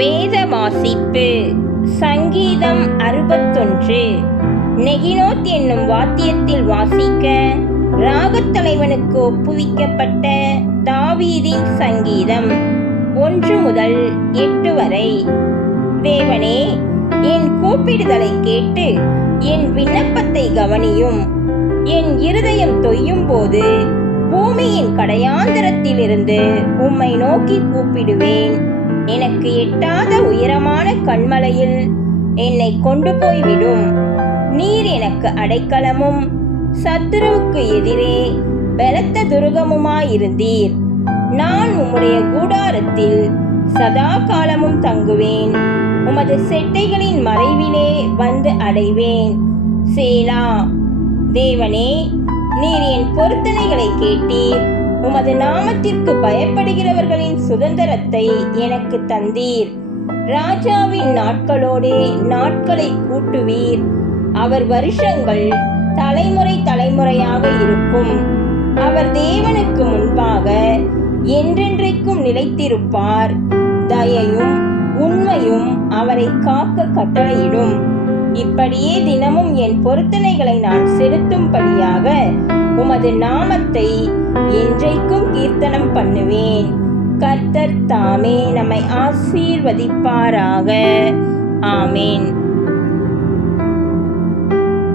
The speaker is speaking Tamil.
வேத வாசிப்பு. சங்கீதம் 61. நெகினோத் என்னும் வாத்தியத்தில் வாசிக்க ராகத்தலைவனுக்கு ஒப்புவிக்கப்பட்ட தாவீதின் சங்கீதம் 1 முதல் 8 வரை. தேவனே, என் கூப்பிடுதலை கேட்டு என் விண்ணப்பத்தை கவனியும். என் இருதயம் தொய்யும் போது பூமியின் கடையாந்தரத்திலிருந்து உம்மை நோக்கி கூப்பிடுவேன். எனக்கு எட்டாத உயரமான கன்மலையில் என்னை கொண்டு போய்விடும். நீர் எனக்கு அடைக்கலமும் சத்துருவுக்கு எதிரே பலத்த துருகமுமாயிருந்தீர். நான் உம்முடைய கூடாரத்தில் சதா காலமும் தங்குவேன். உமது செட்டைகளின் மறைவிலே வந்து அடைவேன். சேலா. தேவனே, நீர் என் பொருத்தனைகளை கேட்டீர். உமது நாமத்திற்கு பயப்படுகிறவர்களின் சுதந்திரத்தை எனக்கு தந்தீர். ராஜாவின் நாட்களோடே நாட்களை கூட்டுவீர். அவர் வருஷங்கள் தலைமுறை தலைமுறையாக இருக்கும். அவர் தேவனுக்கு முன்பாக என்றென்றைக்கும் நிலைத்திருப்பார். தயையும் உண்மையும் அவரை காக்க கட்டளையிடும். இப்படியே தினமும் என் பொருத்தனைகளை நான் செலுத்தும்படியாக உமது நாமத்தை என்றைக்கும் கீர்த்தனம் பண்ணுவேன். கர்த்தர் தாமே நம்மை ஆசீர்வதிப்பாராக. ஆமேன்.